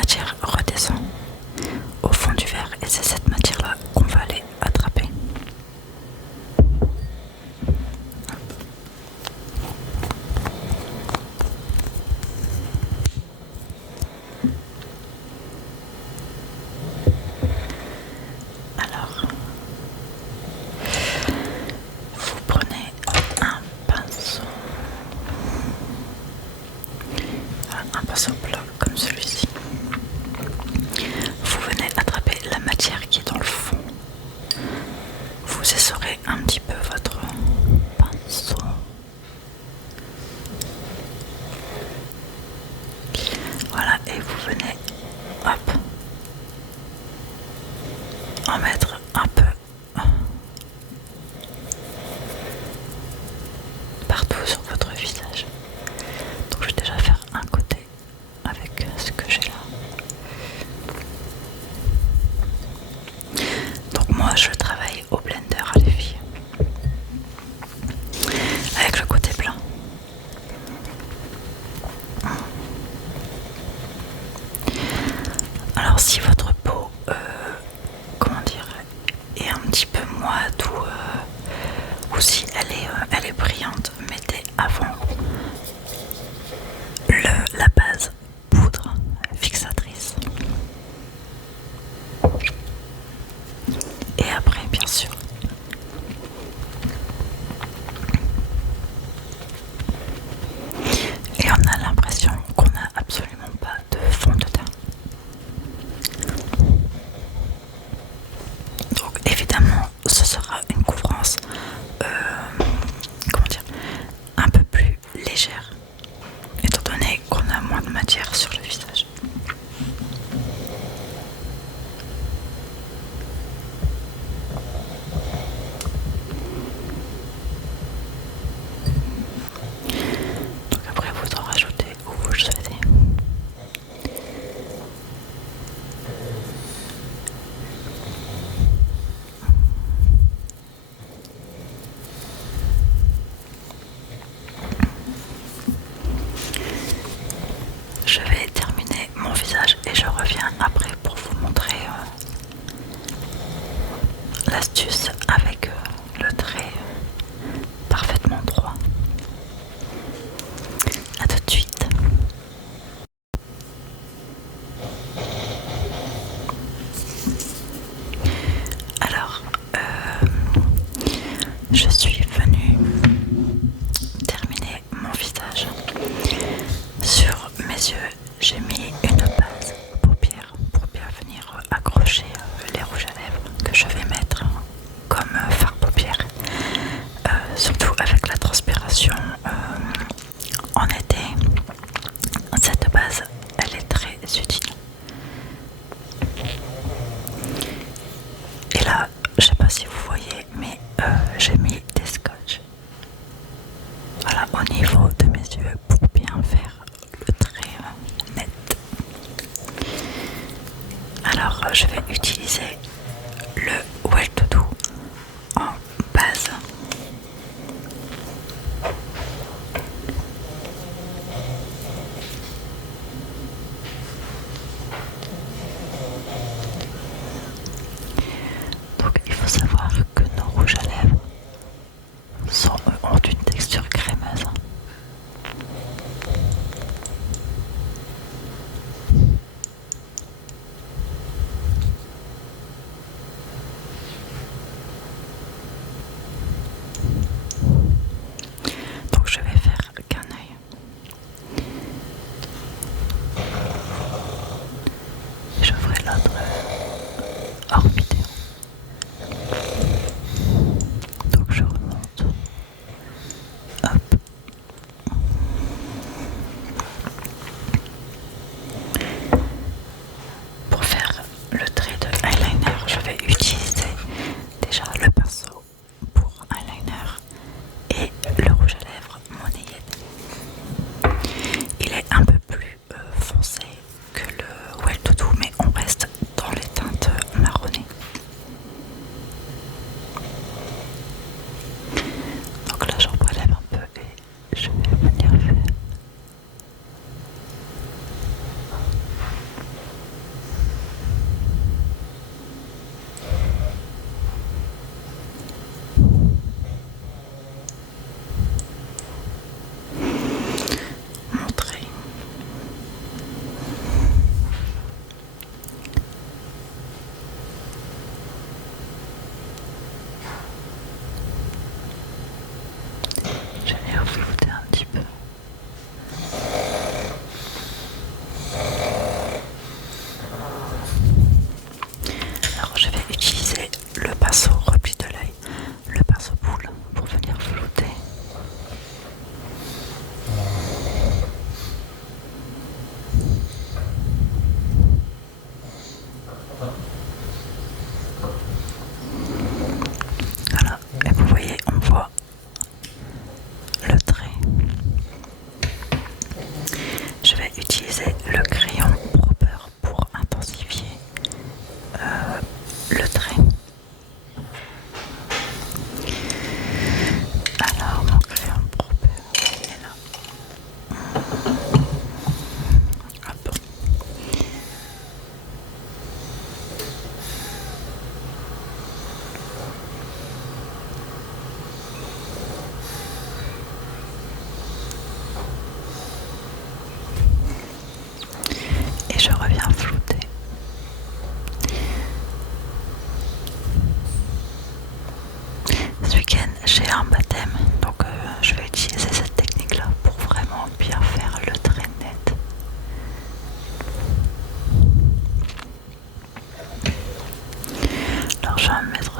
matière redescend au fond du verre et c'est cette matière-là qu'on va aller attraper. Alors, vous prenez un pinceau plat comme celui-ci. Vous venez attraper la matière qui est dans le fond. Vous essorez un petit peu votre pinceau. Voilà, et vous venez, hop, en mettre un peu partout sur votre visage. Donc je vais déjà faire un côté avec ce que j'ai là. Donc moi je travaille au blender les filles, avec le côté blanc. Alors si votre peau, comment dire, est un petit peu moite ou si elle est brillante, mettez avant la base poudre fixatrice. Et après, bien sûr, et on a l'impression qu'on n'a absolument pas de fond de teint. Donc évidemment, ce sera une couvrance, comment dire, un peu plus légère, étant donné qu'on a moins de matière sur le visage. Donc après vous en rajoutez où vous le souhaitez. Je vais terminer mon visage et je reviens après pour vous montrer l'astuce avec le trait parfaitement droit. A tout de suite. Alors, je suis venue terminer mon visage. Sur mes yeux, j'ai mis une base paupière pour bien venir accrocher les rouges à lèvres que je vais mettre comme fard paupière. Surtout avec la transpiration en été, cette base, elle est très utile. Et là, je sais pas si vous voyez, mais j'ai mis des scotch. Voilà, au niveau de mes yeux pour bien faire le trait net. Alors, je vais utiliser le Well To Do en base. Donc il faut savoir que nos rouges à lèvres ont une texture crémeuse.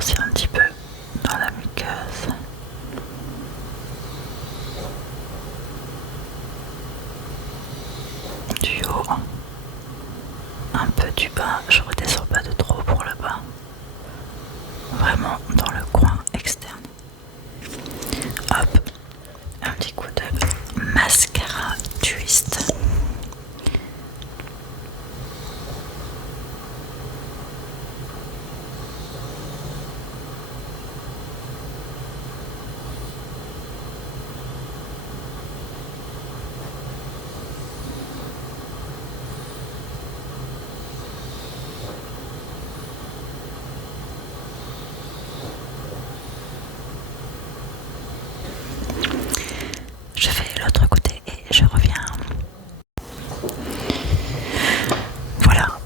aussi un petit peu dans la muqueuse. Du haut, un peu du bas, je redescends pas de trop pour le bas. Vraiment dans le coin externe. Hop, un petit coup de mascara twist. Je fais l'autre côté et je reviens. Voilà.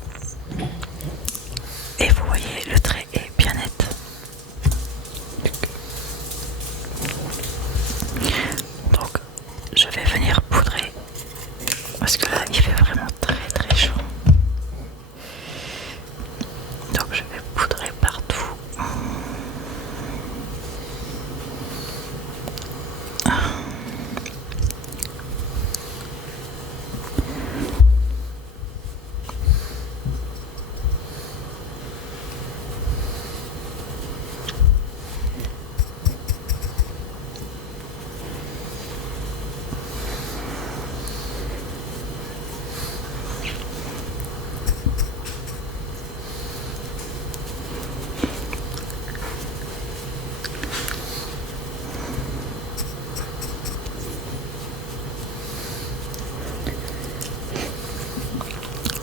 Et vous voyez, le trait est bien net. Donc, je vais venir poudrer. Parce que là, il fait vraiment très très chaud. Donc, je vais poudrer partout.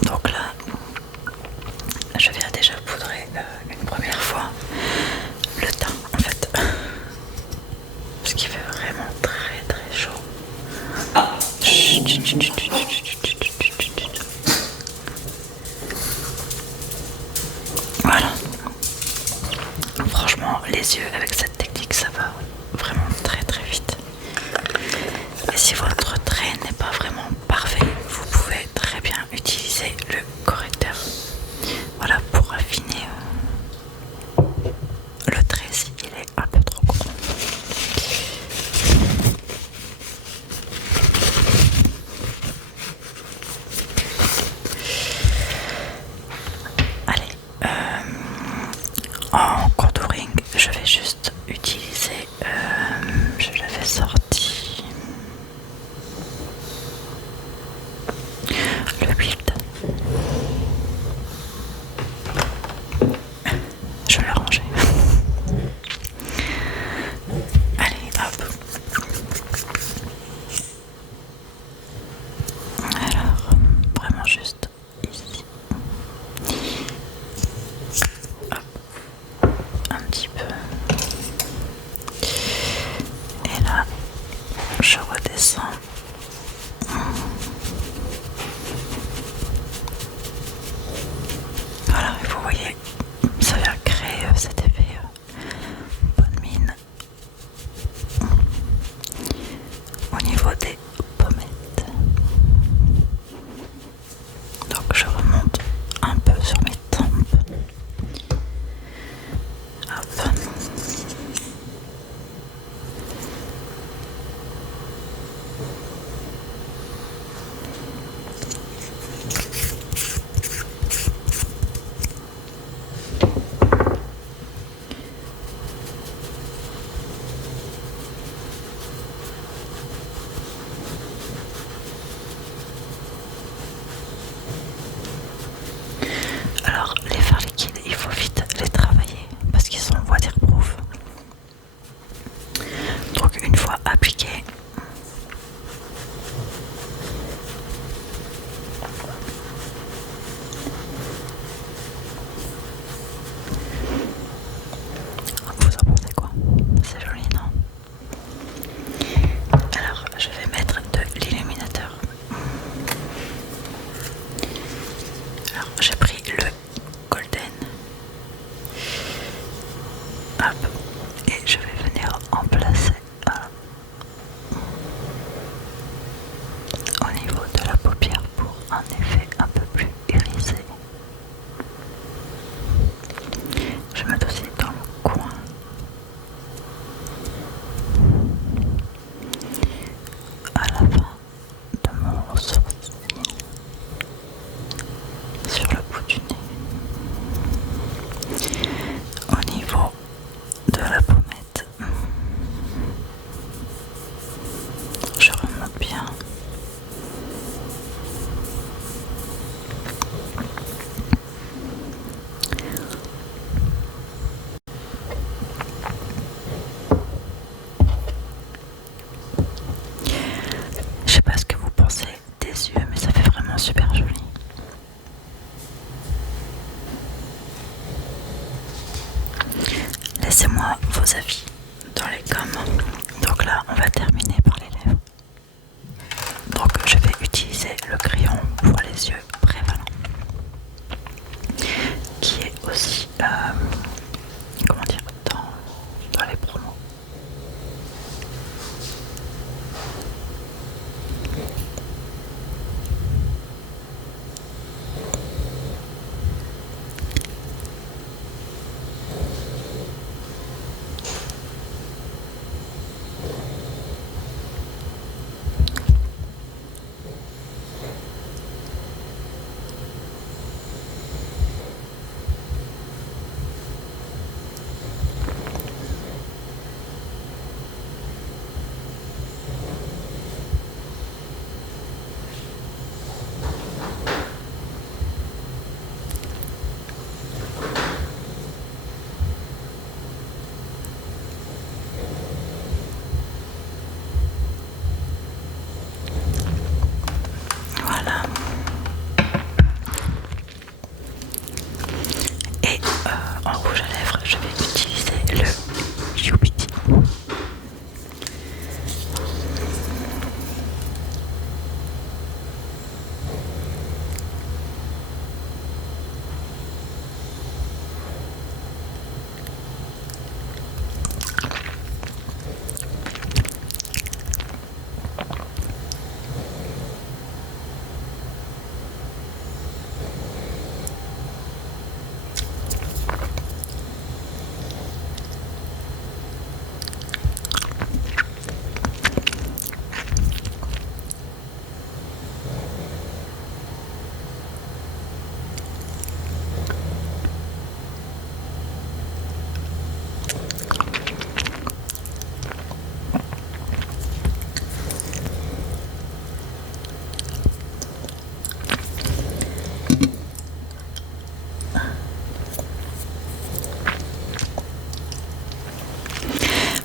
Donc là, je viens déjà poudrer une première fois le teint en fait. Parce qu'il fait vraiment très très chaud. Voilà. Franchement, les yeux avec cette technique, ça va vraiment très très vite. Et si votre trait n'est pas vraiment parfait, vous pouvez très bien utiliser le correcteur. Voilà, pour affiner le trait si il est un peu trop gros. Allez, en contouring, je vais juste utiliser, je l'avais sorti, le build. Je l'ai rangé. Allez, hop. Alors, vraiment juste ici. Hop, un petit peu. Dites-moi vos avis dans les coms. Donc là, on va terminer par les lèvres. Donc je vais utiliser le crayon pour les yeux Prévalent, qui est aussi, comment dire, dans les promos. Voilà. Et en rouge à lèvres, je vais utiliser le Youpidy.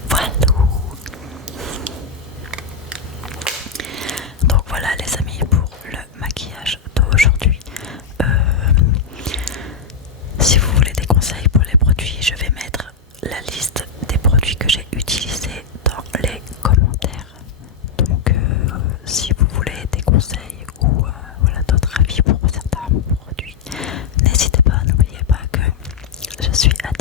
Voilà. Donc voilà les amis pour le maquillage d'aujourd'hui. Si vous voulez des conseils pour les produits, je vais mettre la liste des produits que j'ai utilisés dans les commentaires. Donc si vous voulez des conseils ou voilà, d'autres avis pour certains produits, n'hésitez pas, n'oubliez pas que je suis à